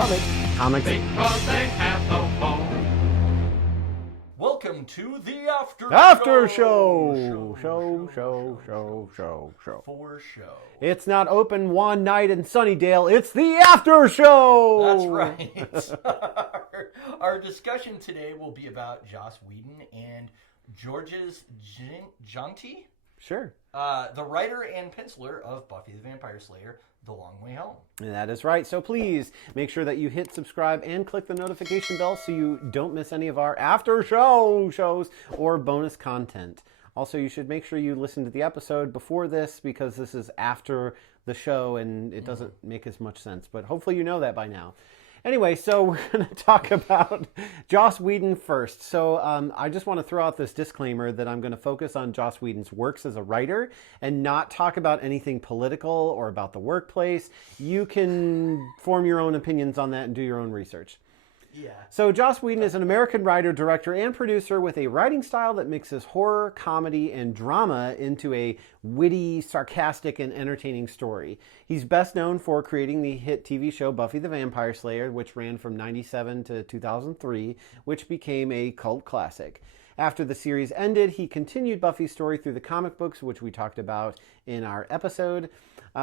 Comics. Because they have no home. Welcome to the After Show. For show. It's not open one night in Sunnydale. It's the After Show. That's right. Our discussion today will be about Joss Whedon and Georges Jeanty. Sure. The writer and penciler of Buffy the Vampire Slayer, The Long Way Home. And that is right. So please make sure that you hit subscribe and click the notification bell so you don't miss any of our after show shows or bonus content. Also, you should make sure you listen to the episode before this because this is after the show and it doesn't make as much sense. But hopefully you know that by now. Anyway, so we're going to talk about Joss Whedon first. So I just want to throw out this disclaimer that I'm going to focus on Joss Whedon's works as a writer and not talk about anything political or about the workplace. You can form your own opinions on that and do your own research. Yeah. So Joss Whedon is an American writer, director, and producer with a writing style that mixes horror, comedy, and drama into a witty, sarcastic, and entertaining story. He's best known for creating the hit TV show Buffy the Vampire Slayer, which ran from 1997 to 2003, which became a cult classic. After the series ended, he continued Buffy's story through the comic books, which we talked about in our episode,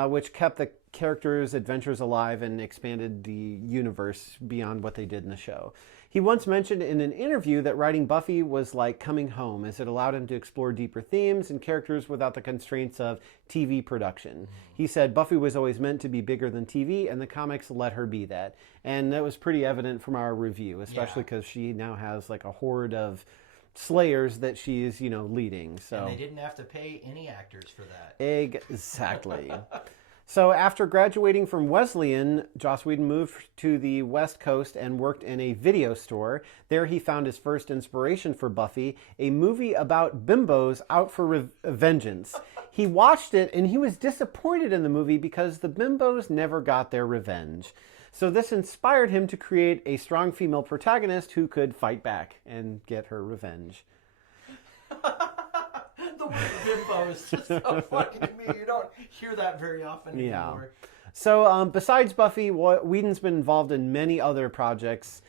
which kept the characters' adventures alive and expanded the universe beyond what they did in the show. He once mentioned in an interview that writing Buffy was like coming home, as it allowed him to explore deeper themes and characters without the constraints of TV production. He said Buffy was always meant to be bigger than TV, and the comics let her be that. And that was pretty evident from our review, especially because she now has like a horde of Slayers that she's, leading. So. And they didn't have to pay any actors for that. Exactly. So after graduating from Wesleyan, Joss Whedon moved to the West Coast and worked in a video store. There he found his first inspiration for Buffy, a movie about bimbos out for vengeance. He watched it and he was disappointed in the movie because the bimbos never got their revenge. So this inspired him to create a strong female protagonist who could fight back and get her revenge. The word bimbo is just so funny to me. You don't hear that very often anymore. So besides Buffy, Whedon's been involved in many other projects.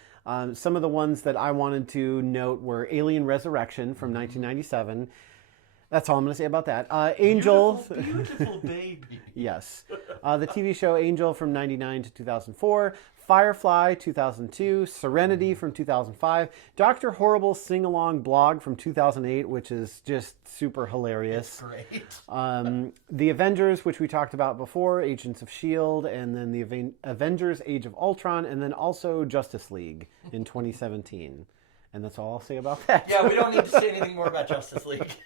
Some of the ones that I wanted to note were Alien Resurrection from 1997. That's all I'm going to say about that. Angel. Beautiful baby. Yes. The TV show Angel from 1999 to 2004. Firefly, 2002. Serenity from 2005. Dr. Horrible's sing-along blog from 2008, which is just super hilarious. It's great. The Avengers, which we talked about before. Agents of S.H.I.E.L.D. And then the Avengers Age of Ultron. And then also Justice League in 2017. And that's all I'll say about that. Yeah, we don't need to say anything more about Justice League.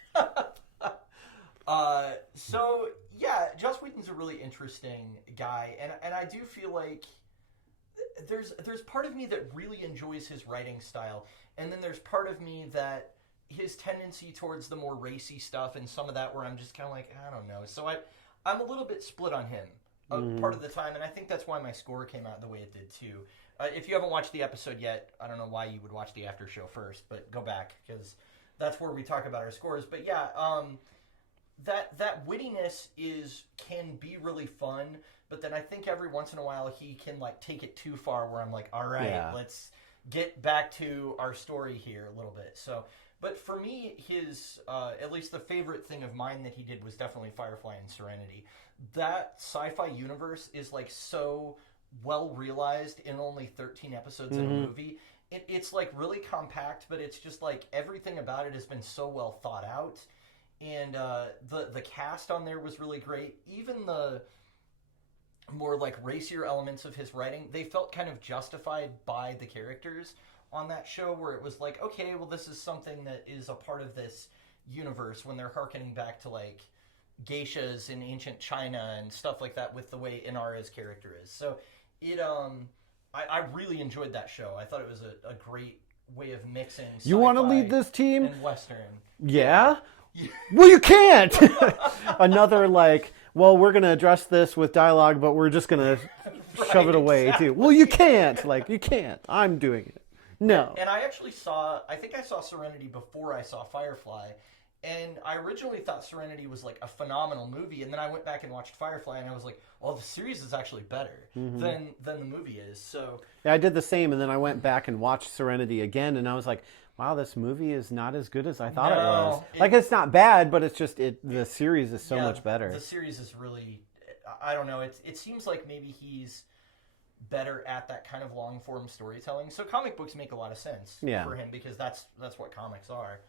Joss Whedon's a really interesting guy, and I do feel like there's part of me that really enjoys his writing style, and then there's part of me that his tendency towards the more racy stuff and some of that where I'm just kind of like, I don't know. So I'm a little bit split on him part of the time, and I think that's why my score came out the way it did too. If you haven't watched the episode yet, I don't know why you would watch the after show first, but go back because that's where we talk about our scores. But yeah, that wittiness can be really fun, but then I think every once in a while he can like take it too far where I'm like, all right, let's get back to our story here a little bit. So, but for me, his at least the favorite thing of mine that he did was definitely Firefly and Serenity. That sci-fi universe is like so well realized in only 13 episodes in a movie. It's like really compact, but it's just like everything about it has been so well thought out. And the cast on there was really great. Even the more like racier elements of his writing, they felt kind of justified by the characters on that show, where it was like, okay, well, this is something that is a part of this universe when they're hearkening back to like geishas in ancient China and stuff like that with the way Inara's character is. So I really enjoyed that show. I thought it was a great way of mixing sci-fi. You want to lead this team? And Western. Yeah? Well, you can't! Another like, well, we're going to address this with dialogue, but we're just going to shove it away too. Well, you can't! Like, you can't. I'm doing it. No. And I actually I think I saw Serenity before I saw Firefly, And I originally thought Serenity was like a phenomenal movie, and then I went back and watched Firefly, and I was like, "Oh, the series is actually better than the movie is." So Yeah, I did the same, and then I went back and watched Serenity again, and I was like, "Wow, this movie is not as good as I thought it was." Like, it's not bad, but it's just the series is so much better. The series is really, I don't know. It seems like maybe he's better at that kind of long form storytelling. So comic books make a lot of sense for him because that's what comics are.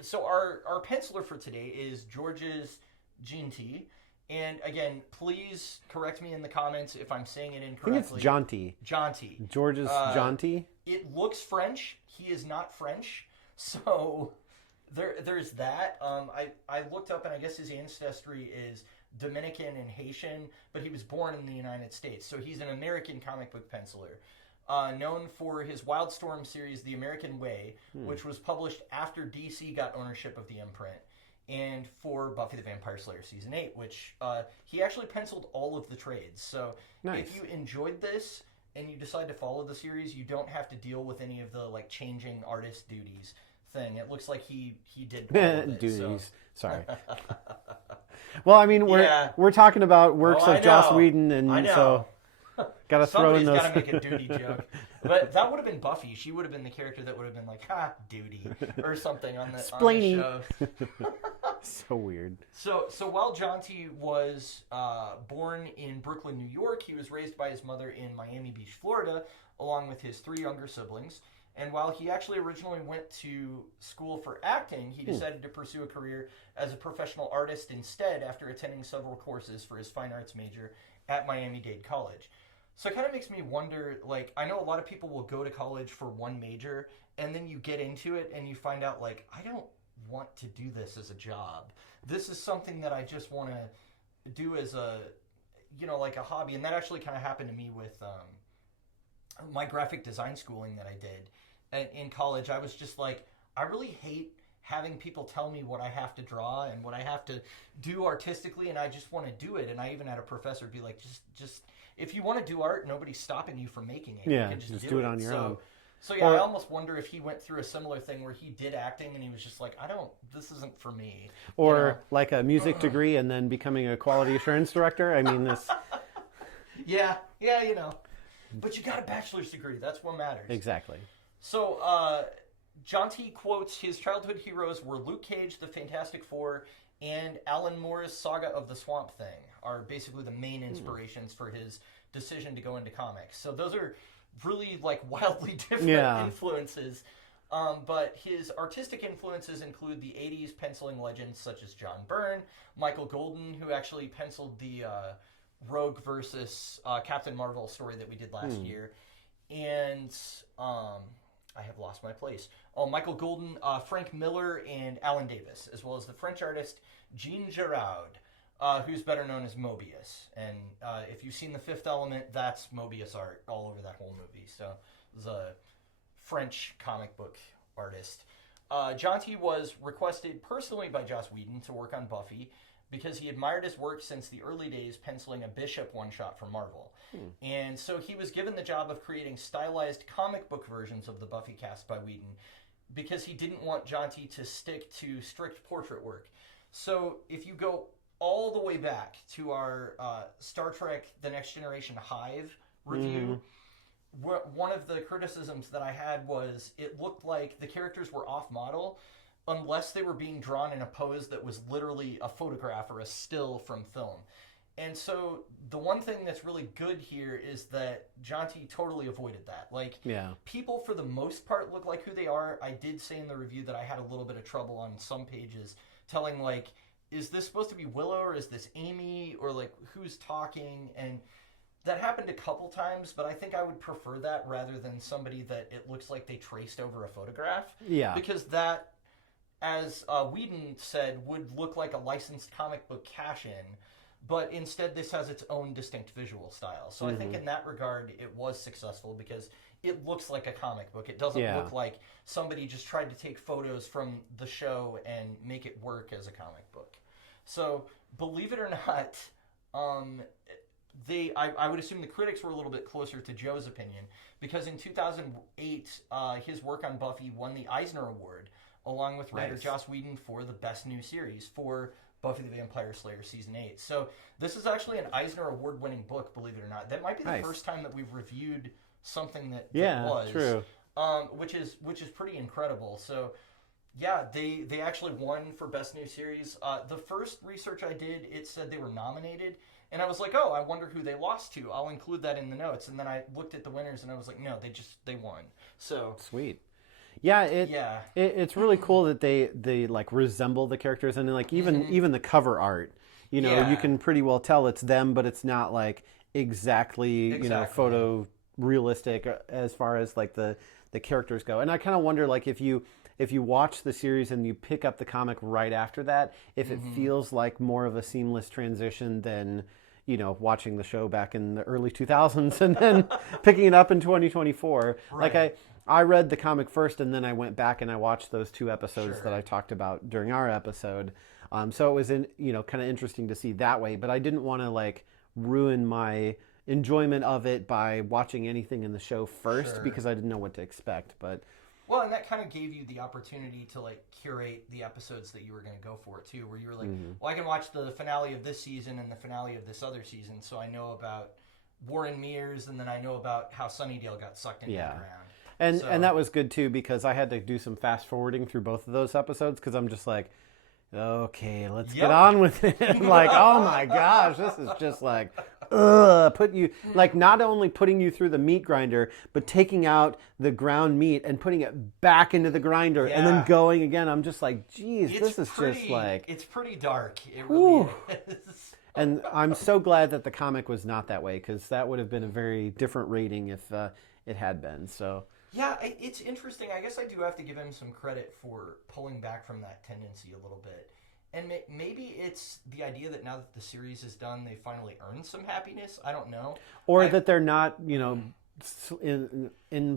So our penciler for today is Georges Jeanty. And again, please correct me in the comments if I'm saying it incorrectly. I think it's Jeanty. Jeanty. Georges Jeanty. It looks French. He is not French. So there's that. I looked up, and I guess his ancestry is Dominican and Haitian, but he was born in the United States. So he's an American comic book penciler. Known for his Wildstorm series, The American Way, which was published after DC got ownership of the imprint, and for Buffy the Vampire Slayer Season 8, which he actually penciled all of the trades. So if you enjoyed this and you decide to follow the series, you don't have to deal with any of the like changing artist duties thing. It looks like he did all of it. Duties. So. Sorry. Well, I mean, we're talking about works of Joss Whedon, and so got to throw in those. Somebody's got to make a duty joke. But that would have been Buffy. She would have been the character that would have been like, "Ha, duty," or something on the show. So weird. So while Jeanty was born in Brooklyn, New York, he was raised by his mother in Miami Beach, Florida, along with his 3 younger siblings. And while he actually originally went to school for acting, he decided to pursue a career as a professional artist instead after attending several courses for his fine arts major at Miami-Dade College. So it kind of makes me wonder, like, I know a lot of people will go to college for one major, and then you get into it and you find out, like, I don't want to do this as a job. This is something that I just want to do as a, like a hobby. And that actually kind of happened to me with my graphic design schooling that I did. In college, I was just like, I really hate having people tell me what I have to draw and what I have to do artistically, and I just want to do it. And I even had a professor be like, just if you want to do art, nobody's stopping you from making it. Yeah, you can just do it on your own. So yeah, I almost wonder if he went through a similar thing where he did acting and he was just like, this isn't for me. Or like a music degree and then becoming a quality assurance director. I mean, this. Yeah, But you got a bachelor's degree. That's what matters. Exactly. So, Jeanty quotes his childhood heroes were Luke Cage, the Fantastic Four, and Alan Moore's Saga of the Swamp Thing are basically the main inspirations for his decision to go into comics. So those are really like wildly different influences. But his artistic influences include the 80s penciling legends such as John Byrne, Michael Golden, who actually penciled the Rogue versus Captain Marvel story that we did last year, and I have lost my place. Michael Golden, Frank Miller, and Alan Davis, as well as the French artist Jean Giraud, who's better known as Mobius. And if you've seen The Fifth Element, that's Mobius art all over that whole movie. So it was a French comic book artist. Jeanty was requested personally by Joss Whedon to work on Buffy because he admired his work since the early days penciling a Bishop one-shot for Marvel. And so he was given the job of creating stylized comic book versions of the Buffy cast by Whedon because he didn't want Jeanty to stick to strict portrait work. So if you go all the way back to our Star Trek The Next Generation Hive review, one of the criticisms that I had was it looked like the characters were off-model unless they were being drawn in a pose that was literally a photograph or a still from film. And so the one thing that's really good here is that Jeanty totally avoided that. Like, people for the most part look like who they are. I did say in the review that I had a little bit of trouble on some pages telling, like, is this supposed to be Willow or is this Amy or, like, who's talking? And that happened a couple times, but I think I would prefer that rather than somebody that it looks like they traced over a photograph. Yeah. Because that, as Whedon said, would look like a licensed comic book cash-in, but instead this has its own distinct visual style. So I think in that regard it was successful because it looks like a comic book. It doesn't look like somebody just tried to take photos from the show and make it work as a comic book. So believe it or not, I would assume the critics were a little bit closer to Joe's opinion because in 2008 his work on Buffy won the Eisner Award along with writer Nice. Joss Whedon for the best new series for Buffy the Vampire Slayer Season 8. So this is actually an Eisner Award-winning book, believe it or not. That might be the Nice. first time that we've reviewed something that was. True. Which is pretty incredible. So, yeah, they actually won for Best New Series. The first research I did, it said they were nominated, and I was like, oh, I wonder who they lost to. I'll include that in the notes. And then I looked at the winners, and I was like, no, they won. So Sweet. Yeah, it's really cool that they like resemble the characters, and like even the cover art, you know, you can pretty well tell it's them, but it's not like exactly. You know, photo realistic as far as like the characters go. And I kind of wonder, like, if you watch the series and you pick up the comic right after that, if it feels like more of a seamless transition than, you know, watching the show back in the early 2000s and then picking it up in 2024. Right. Like I read the comic first, and then I went back and I watched those 2 episodes that I talked about during our episode. So it was kind of interesting to see that way, but I didn't want to like ruin my enjoyment of it by watching anything in the show first because I didn't know what to expect. But well, and that kind of gave you the opportunity to like curate the episodes that you were going to go for too, where you were like, well, I can watch the finale of this season and the finale of this other season, so I know about Warren Mears, and then I know about how Sunnydale got sucked into the ground. And that was good too, because I had to do some fast forwarding through both of those episodes, because I'm just like, okay, let's get on with it. Like, oh my gosh, this is just like, put you, like, not only putting you through the meat grinder, but taking out the ground meat and putting it back into the grinder and then going again. I'm just like, geez, this is just like, it's pretty dark. It really is. And I'm so glad that the comic was not that way, because that would have been a very different rating if it had been. So yeah, it's interesting. I guess I do have to give him some credit for pulling back from that tendency a little bit. And maybe it's the idea that now that the series is done, they finally earned some happiness. I don't know. Or that they're not, you know,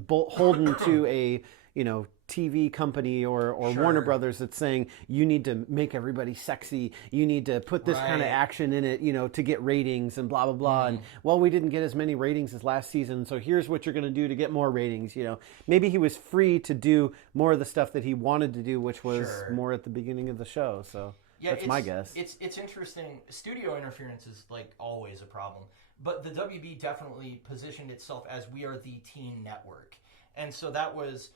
beholden to a, you know, TV company or Warner Brothers that's saying, you need to make everybody sexy, you need to put this kind of action in it, you know, to get ratings and blah, blah, blah. And, well, we didn't get as many ratings as last season, so here's what you're going to do to get more ratings, you know. Maybe he was free to do more of the stuff that he wanted to do, which was more at the beginning of the show, so that's my guess. It's interesting. Studio interference is, like, always a problem. But the WB definitely positioned itself as, we are the teen network. And so that was...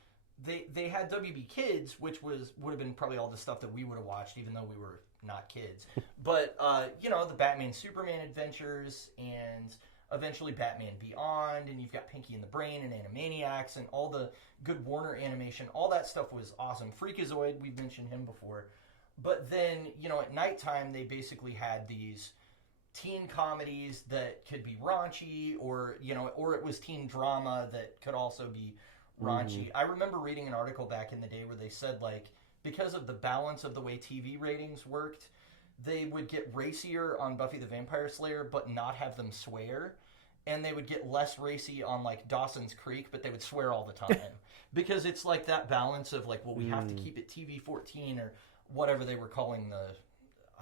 They had WB Kids, which would have been probably all the stuff that we would have watched, even though we were not kids. But you know, the Batman Superman adventures, and eventually Batman Beyond, and you've got Pinky and the Brain and Animaniacs and all the good Warner animation. All that stuff was awesome. Freakazoid, we've mentioned him before. But then, you know, at nighttime they basically had these teen comedies that could be raunchy, or you know, or it was teen drama that could also be raunchy. I remember reading an article back in the day where they said, like, because of the balance of the way TV ratings worked, they would get racier on Buffy the Vampire Slayer but not have them swear, and they would get less racy on, like, Dawson's Creek, but they would swear all the time. Because it's like that balance of, like, well, we have to keep it TV-14 or whatever they were calling the...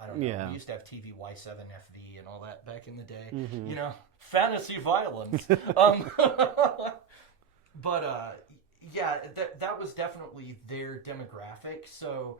I don't know. We used to have TV Y7FV and all that back in the day. You know, fantasy violence. But, yeah, that was definitely their demographic. So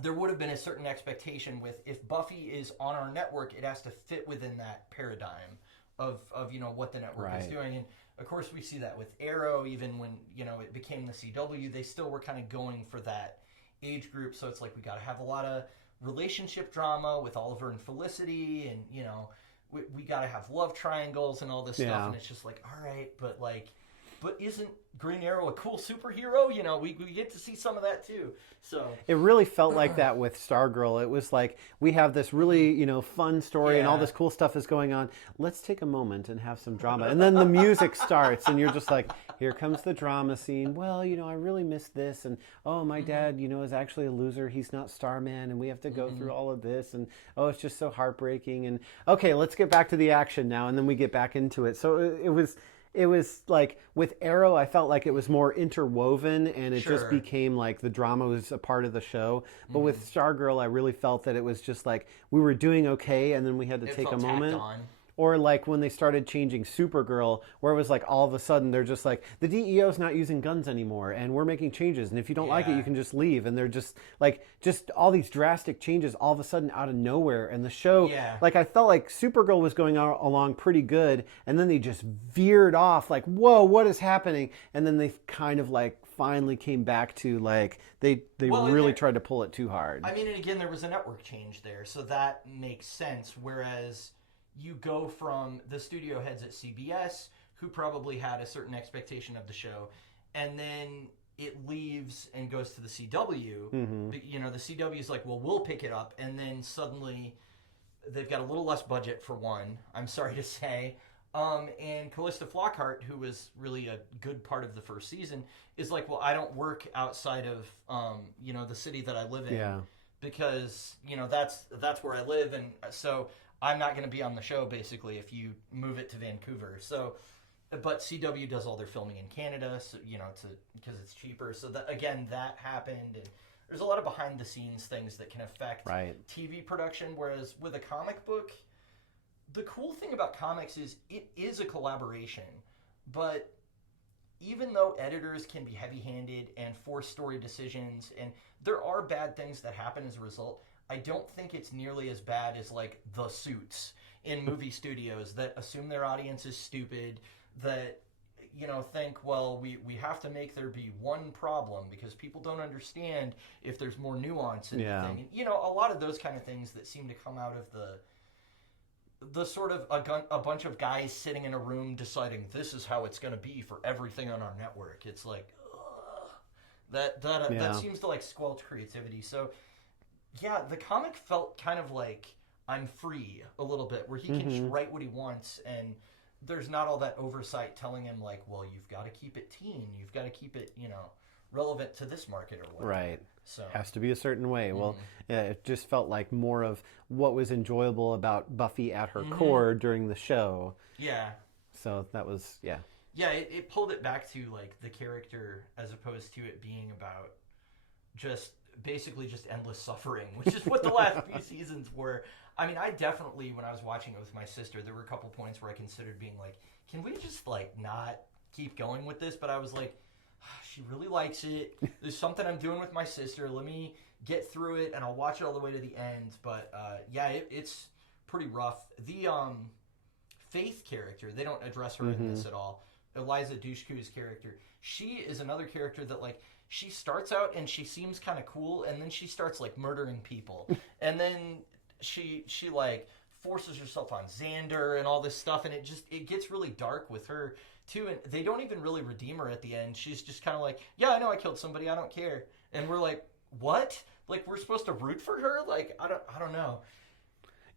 there would have been a certain expectation with, if Buffy is on our network, it has to fit within that paradigm of you know, what the network is doing. And, of course, we see that with Arrow. Even when, you know, it became the CW, they still were kind of going for that age group. So it's like, we got to have a lot of relationship drama with Oliver and Felicity, and, you know, we got to have love triangles and all this stuff. And it's just like, all right, but, like... But isn't Green Arrow a cool superhero? You know, we get to see some of that too. So it really felt like that with Stargirl. It was like, we have this really, you know, fun story and all this cool stuff is going on. Let's take a moment and have some drama. And then the music starts and you're just like, here comes the drama scene. Well, you know, I really missed this. And, oh, my dad, you know, is actually a loser. He's not Starman. And we have to go through all of this. And, oh, it's just so heartbreaking. And, okay, let's get back to the action now. And then we get back into it. So it was like, with Arrow, I felt like it was more interwoven, and it just became like the drama was a part of the show. But with Stargirl, I really felt that it was just like, we were doing okay, and then we had to take a moment. Or like when they started changing Supergirl, where it was like all of a sudden they're just like, the DEO's not using guns anymore and we're making changes. And if you don't like it, you can just leave. And they're just like, just all these drastic changes all of a sudden out of nowhere. And the show, like I felt like Supergirl was going along pretty good. And then they just veered off like, whoa, what is happening? And then they kind of like finally came back to like, they really tried to pull it too hard. I mean, and again, there was a network change there. So that makes sense. Whereas you go from the studio heads at CBS, who probably had a certain expectation of the show, and then it leaves and goes to the CW. You know, the CW is like, well, we'll pick it up, and then suddenly they've got a little less budget for one, I'm sorry to say. And Callista Flockhart, who was really a good part of the first season, is like, well, I don't work outside of, you know, the city that I live in, because, you know, that's where I live, and so I'm not going to be on the show, basically, if you move it to Vancouver. So, but CW does all their filming in Canada, so, you know, because it's cheaper. So, that, again, that happened. And there's a lot of behind-the-scenes things that can affect TV production, whereas with a comic book, the cool thing about comics is it is a collaboration. But even though editors can be heavy-handed and force story decisions, and there are bad things that happen as a result, I don't think it's nearly as bad as, like, the Suits in movie studios that assume their audience is stupid, that, you know, think, well, we have to make there be one problem because people don't understand if there's more nuance in the thing. And, you know, a lot of those kind of things that seem to come out of the sort of a bunch of guys sitting in a room deciding this is how it's going to be for everything on our network. It's like, ugh, that seems to, like, squelch creativity. So, yeah, the comic felt kind of like I'm free a little bit, where he can just write what he wants, and there's not all that oversight telling him, like, well, you've got to keep it teen, you've got to keep it, you know, relevant to this market or whatever. Right. So has to be a certain way. Well, yeah, it just felt like more of what was enjoyable about Buffy at her core during the show. Yeah. So that was, Yeah, it pulled it back to, like, the character as opposed to it being about basically just endless suffering, which is what the last few seasons were. I mean, I definitely, when I was watching it with my sister, there were a couple points where I considered being like, can we just, like, not keep going with this? But I was like, she really likes it. There's something I'm doing with my sister. Let me get through it, and I'll watch it all the way to the end. But, it's pretty rough. The Faith character, they don't address her in this at all. Eliza Dushku's character, she is another character that, like, she starts out and she seems kind of cool, and then she starts, like, murdering people. And then she like forces herself on Xander and all this stuff, and it gets really dark with her too, and they don't even really redeem her at the end. She's just kind of like, yeah, I know I killed somebody, I don't care. And we're like, what? Like, we're supposed to root for her? Like, I don't know.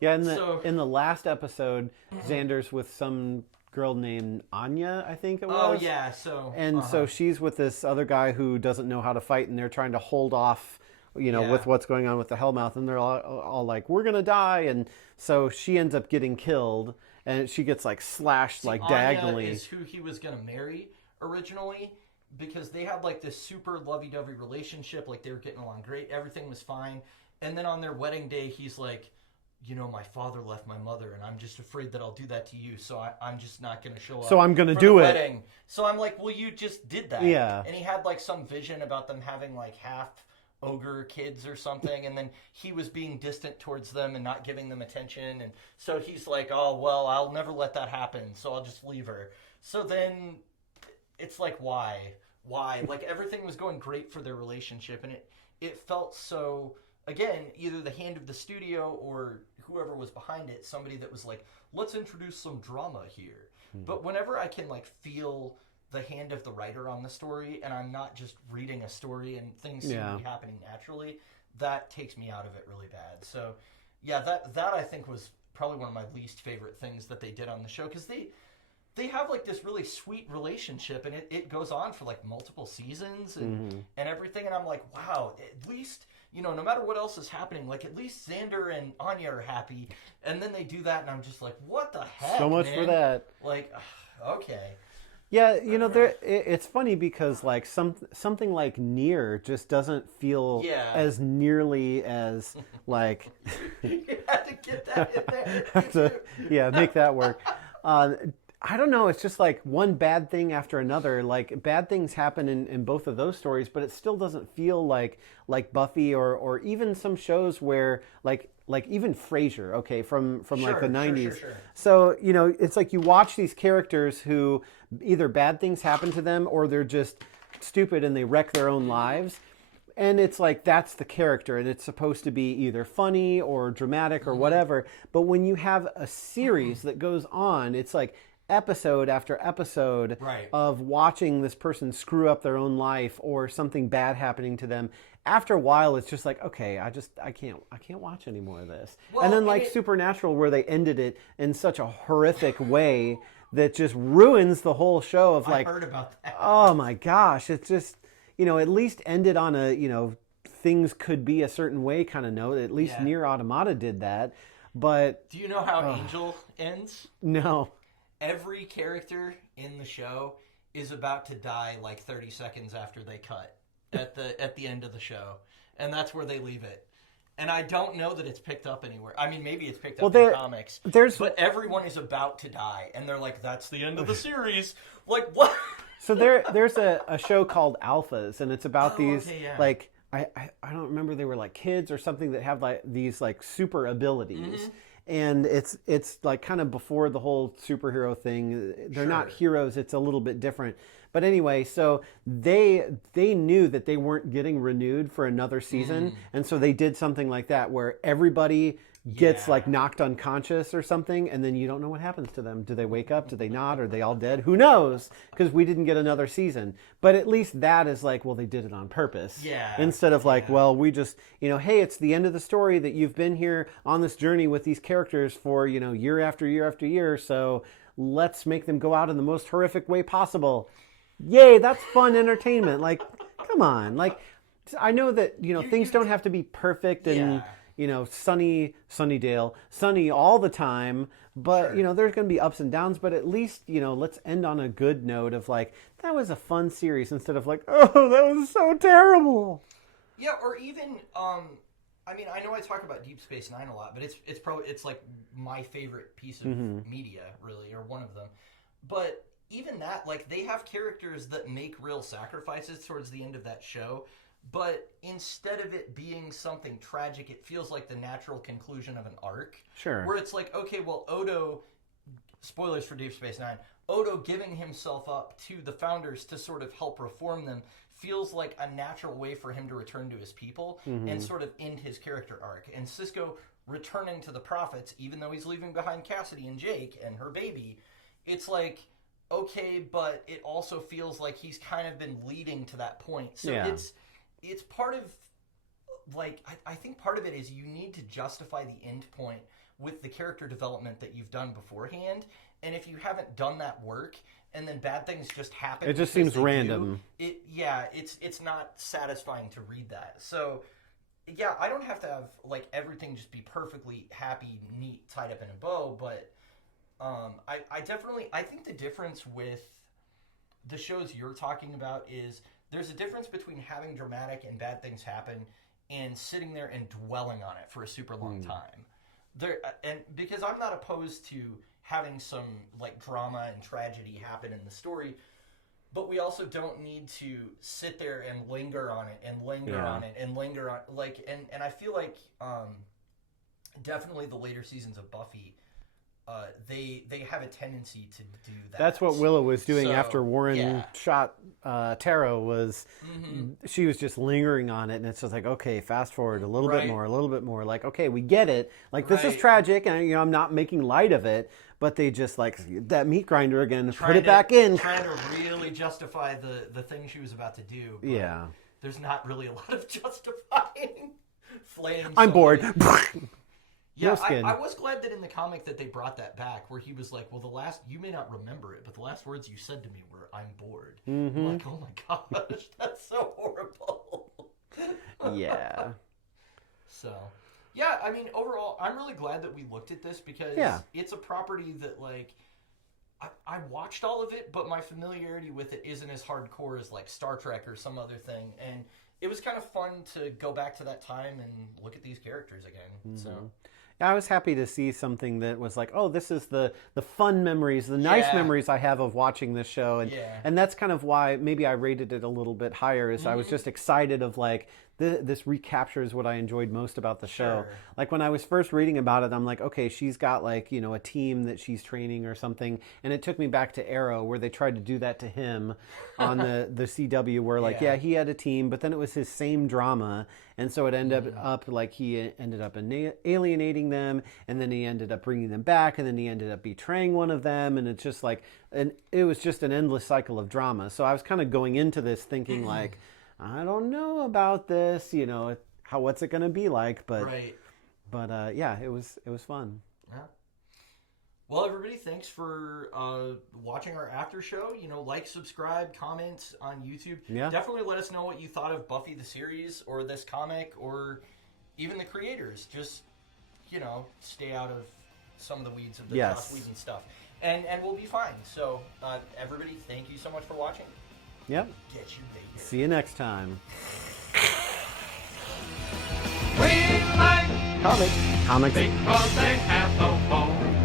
Yeah, in the last episode, Xander's with some girl named Anya, I think it was. Oh, yeah, so... And so she's with this other guy who doesn't know how to fight, and they're trying to hold off, you know, with what's going on with the Hellmouth, and they're all like, we're going to die, and so she ends up getting killed, and she gets, like, slashed, like, diagonally. Anya is who he was going to marry originally, because they had, like, this super lovey-dovey relationship, like, they were getting along great, everything was fine, and then on their wedding day, he's like, you know, my father left my mother, and I'm just afraid that I'll do that to you, so I'm just not going to show up. So I'm going to do it. Wedding. So I'm like, well, you just did that. Yeah. And he had, like, some vision about them having, like, half ogre kids or something, and then he was being distant towards them and not giving them attention, and so he's like, oh, well, I'll never let that happen, so I'll just leave her. So then it's like, why? Like, everything was going great for their relationship, and it felt so... Again, either the hand of the studio or whoever was behind it, somebody that was like, let's introduce some drama here. But whenever I can, like, feel the hand of the writer on the story, and I'm not just reading a story and things seem to be happening naturally, that takes me out of it really bad. So, yeah, that I think was probably one of my least favorite things that they did on the show, because they have, like, this really sweet relationship, and it goes on for, like, multiple seasons and everything, and I'm like, wow, at least... You know, no matter what else is happening, like, at least Xander and Anya are happy. And then they do that, and I'm just like, what the heck, So much man? for that. Like, okay. Yeah, it's funny because like something like Near just doesn't feel Yeah. as nearly as like You had to get that in there. have to, yeah, make that work. Uh, I don't know. It's just like one bad thing after another. Like bad things happen in both of those stories, but it still doesn't feel like Buffy or even some shows where like even Frasier. Okay, from like the '90s. Sure. So it's like you watch these characters who either bad things happen to them or they're just stupid and they wreck their own lives. And it's like that's the character, and it's supposed to be either funny or dramatic or whatever. But when you have a series that goes on, it's like episode after episode Right. of watching this person screw up their own life or something bad happening to them. After a while, it's just like, okay, I can't watch any more of this. Well, and then like Supernatural, where they ended it in such a horrific way that just ruins the whole show. Of like, I heard about that. oh my gosh, it's just at least ended on a things could be a certain way kind of note. At least Yeah. Near Automata did that. But Do you know how Angel ends? no. Every character in the show is about to die like 30 seconds after they cut at the end of the show, and that's where they leave it. And I don't know that it's picked up anywhere. I mean, maybe it's picked up in comics, but everyone is about to die, and they're like, "That's the end of the series." Like what? So there's a show called Alphas, and it's about these like I don't remember, they were like kids or something that have like these like super abilities. And it's like kind of before the whole superhero thing. They're not heroes. It's a little bit different. But anyway, so they knew that they weren't getting renewed for another season, and so they did something like that where everybody gets like knocked unconscious or something, and then you don't know what happens to them. Do they wake up? Do they not? Are they all dead? Who knows? Because we didn't get another season. But at least that is like, well, they did it on purpose. Yeah. Instead of like, well, we just, hey, it's the end of the story that you've been here on this journey with these characters for, year after year after year. So let's make them go out in the most horrific way possible. Yay, that's fun entertainment. Like, come on. Like, I know that, things don't have to be perfect and... sunny all the time, but there's going to be ups and downs, but at least, let's end on a good note of like, that was a fun series instead of like, oh, that was so terrible. Yeah, or even, I mean, I know I talk about Deep Space Nine a lot, but it's like my favorite piece of media, really, or one of them. But even that, like, they have characters that make real sacrifices towards the end of that show. But instead of it being something tragic, it feels like the natural conclusion of an arc. Sure. Where it's like, okay, well, Odo, spoilers for Deep Space Nine, Odo giving himself up to the Founders to sort of help reform them feels like a natural way for him to return to his people and sort of end his character arc. And Sisko returning to the Prophets, even though he's leaving behind Cassidy and Jake and her baby, it's like, okay, but it also feels like he's kind of been leading to that point. So it's part of, like, I think part of it is you need to justify the end point with the character development that you've done beforehand. And if you haven't done that work, and then bad things just happen, it just seems random. It's not satisfying to read that. So, yeah, I don't have to have like everything just be perfectly happy, neat, tied up in a bow. But I think the difference with the shows you're talking about is there's a difference between having dramatic and bad things happen and sitting there and dwelling on it for a super long time. And because I'm not opposed to having some like drama and tragedy happen in the story, but we also don't need to sit there and linger on it and linger on it and linger on and I feel like definitely the later seasons of Buffy, they have a tendency to do that. That's what Willow was doing after Warren shot Taro. Was she was just lingering on it, and it's just like, okay, fast forward a little bit more. Like, okay, we get it. Like, this is tragic, and I'm not making light of it, but they just like that meat grinder again, put it back in, trying to really justify the thing she was about to do. But there's not really a lot of justifying. Flaying. I'm bored. Yeah, no skin. I was glad that in the comic that they brought that back, where he was like, well, you may not remember it, but the last words you said to me were, I'm bored. I'm like, oh my gosh, that's so horrible. Yeah. So, yeah, I mean, overall, I'm really glad that we looked at this because it's a property that, like, I watched all of it, but my familiarity with it isn't as hardcore as like Star Trek or some other thing. And it was kind of fun to go back to that time and look at these characters again. So I was happy to see something that was like, oh, this is the fun memories, the nice memories I have of watching this show. And that's kind of why maybe I rated it a little bit higher, is I was just excited of like, this recaptures what I enjoyed most about the show. Like when I was first reading about it, I'm like, okay, she's got like, a team that she's training or something. And it took me back to Arrow, where they tried to do that to him on the CW, where like, he had a team, but then it was his same drama. And so it ended up like he ended up alienating them, and then he ended up bringing them back, and then he ended up betraying one of them. And it's just like, it was just an endless cycle of drama. So I was kind of going into this thinking like, I don't know about this, what's it going to be like, but yeah, it was fun. Yeah. Well, everybody, thanks for watching our after show. Like, subscribe, comment on YouTube. Yeah. Definitely let us know what you thought of Buffy the series or this comic or even the creators. Just, stay out of some of the weeds of the Joss Whedon stuff. And we'll be fine. So, everybody, thank you so much for watching. Yep. Get you later. See you next time. We like Comics. because they have no home.